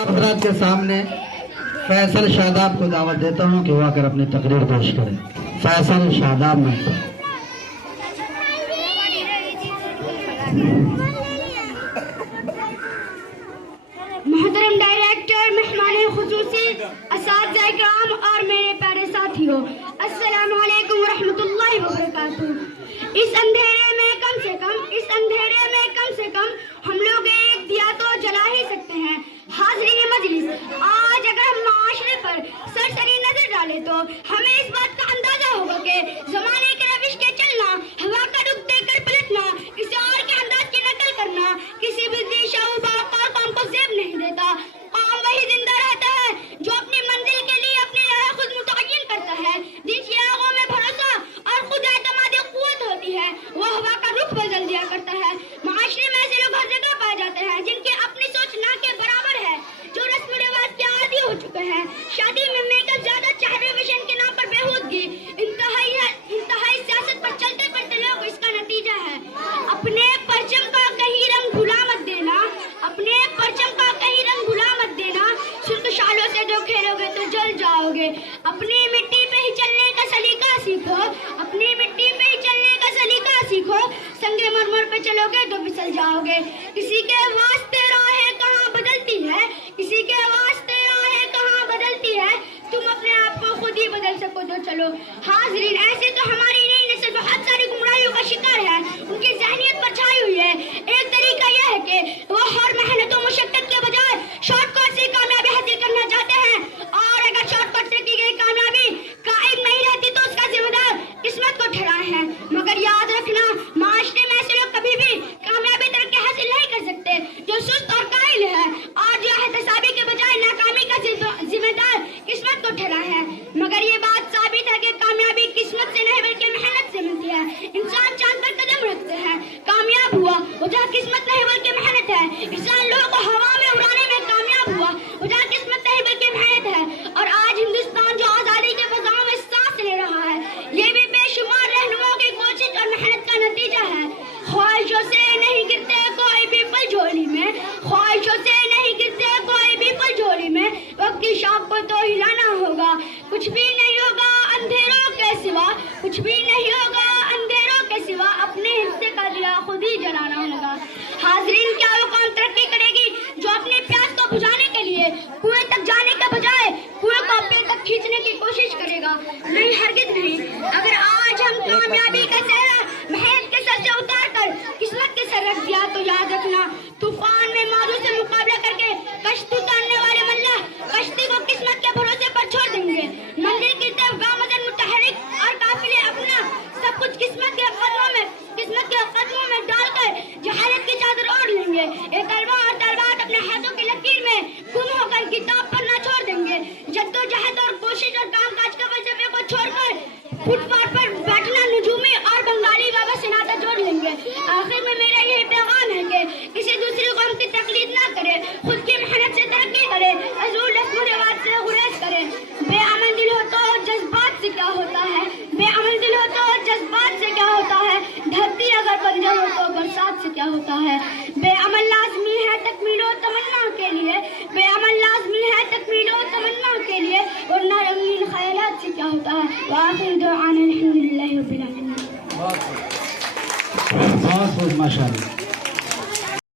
حضرات کے سامنے فیصل شاداب کو دعوت دیتا ہوں کہ وہ آ کر اپنی تقریر پیش کریں. فیصل شاداب میں محترم ڈائریکٹر، مہمان خصوصی، اساتذہ کرام اور میرے پیارے ساتھیوں، السلام علیکم ورحمۃ اللہ وبرکاتہ. اس اندھیرے میں کم سے کم ہم لوگ ایک دیا تو جلا ہی سکتے ہیں. حاضرین مجلس، آج اگر ہم معاشرے پر سرسری نظر ڈالیں تو ہمیں اس بات کا اندازہ ہوگا کہ زمانے کے روش کے چلنا، ہوا کا رخ دے کر پلٹنا، کسی اور کے انداز کی نقل کرنا کسی بھی دیشہ و باوقار قوم کو زیب نہیں دیتا. قوم وہی زندہ رہتا ہے جو اپنی منزل کے لیے اپنی راہ خود متعین کرتا ہے، جن چراغوں میں بھروسہ اور خود اعتمادی قوت ہوتی ہے. وہ ہوا کا رخ بدل دیا کرتا ہے. معاشرے میں ایسے لوگ ہر جگہ پائے جاتے ہیں جن کی اپنی سوچ نہ کے برابر ہے، جو رسم و رواج کے عادی ہو چکے ہیں. شادی میں میک اپ زیادہ چہرے ویژن کے نام پر بےہودگی، انتہائی سیاست پر چلتے پڑتے لوگ اس کا نتیجہ ہے. اپنے پرچم کا کہیں رنگ بھلا مت دینا، اپنے پرچم کا کہیں رنگ بھلا مت دینا. سرخ شالوں سے جو کھیلو گے تو جل جاؤ گے. اپنی مٹی پہ ہی چلنے کا سلیقہ سیکھو، اپنی مٹی پہ ہی چلنے کا سلیقہ سیکھو. سنگ مرمر پہ چلو گے تو پھسل جاؤ گے. کسی کے واسطے راہیں کہاں بدلتی ہے، کسی کے واسطے راہیں کہاں بدلتی ہے. تم اپنے آپ کو خود ہی بدل سکو تو چلو. حاضرین، ایسے تو ہماری نئی نسل بہت ساری گمراہیوں کا شکار ہے، ان کی ذہنیت پر چھائی ہوئی ہے. ایک طریقہ یہ ہے کہ وہ ہر محنت و مشقت کے بجائے شارٹ کٹ سے کامیابی حاصل کرنا چاہتے ہیں، اور اگر شارٹ کٹ سے کی گئی کامیابی قائم نہیں رہتی تو اس کا ذمہ دار قسمت کو ٹھہرائے ہیں. مگر یاد رکھنا، معاشرے میں ایسے لوگ کبھی بھی کامیابی ترقی حاصل نہیں کر سکتے جو سست اور قائل ہے، اور جو احتسابی کے بجائے ناکامی کا ذمہ دار قسمت کو ٹھہرائے ہیں. مگر یہ بات ثابت ہے کہ کامیابی قسمت سے نہیں بلکہ محنت سے ملتی ہے. انسان چاند پر قدم رکھتے ہیں، کامیاب ہوا وہ جہاں قسمت نہیں بلکہ محنت ہے. انسان لوگوں کو ہوا میں اڑانے میں کامیاب ہوا وہ جہاں قسمت نہیں بلکہ محنت ہے. اور آج ہندوستان جو آزادی کے فضاؤں میں سانس لے رہا ہے، یہ بھی بے شمار رہنماؤں کی کوشش اور محنت کا نتیجہ ہے. خواہشوں سے نہیں گرتے کوئی بھی پل جھولی میں، خواہشوں سے نہیں گرتے کوئی بھی پل جھولی میں. وقت کی شاخ کو تو ہلانا ہوگا، کچھ بھی نہیں ہوگا اندھیروں کے سوا، کچھ بھی نہیں ہوگا اندھیروں کے سوا. اپنے حصے کا دیا خود ہی جلانا ہوگا. حاضرین، کیا وہ قوم ترقی کرے گی جو اپنے پیاس کو بجھانے کے لیے کنویں تک جانے کے بجائے کنویں کو اپنے تک کھینچنے کی کوشش کرے گا؟ نہیں، ہرگز نہیں. اگر آج ہم کامیابی کا سہرا محنت کے سر سے اتار کر قسمت کے سر رکھ دیا تو یاد رکھنا، طوفان میں مارو سے مقابلہ کر کے کشتی اتارنے والے ملاح کشتی کو قسمت کے بھروسے پر چھوڑ دیں گے. منزل کی طرف گامزن متحرک اور قافلے اپنا سب کچھ قسمت کے قدموں میں ڈال کر جہالت کی چادر اوڑھ لیں گے. یہ طلباء اور طالبات اپنے ہاتھوں کی لکیر میں گم ہو کر کتاب پڑھنا چھوڑ دیں گے. جدوجہد اور کوشش اور کام کاج کے فلسفے کو چھوڑ کر فٹ پاتھ پر بیٹھنا نجومی اور بنگالی بابا سے ناطہ جوڑ لیں گے. آخر میں میرا یہی پیغام ہے کہ کسی دوسری قوم کی تقلید نہ کرے، خود کی محنت سے ترقی کرے، حضور رسم و رواج سے گریز کرے. بے عمل دل ہو تو جذبات سے کیا ہوتا ہے، بے عمل دل ہو تو جذبات سے کیا ہوتا ہے. دھرتی اگر بنجر ہو تو برسات سے کیا ہوتا ہے. بے عمل لازمی ہے تکمیل و تمنا کے لیے، بے عمل لازمی ہے تکمیل و تمنا کے لیے، ورنہ رنگین خیالات سے کیا ہوتا ہے. وآخر دعوانا الحمدللہ رب العالمین. بہت ماشاء اللہ.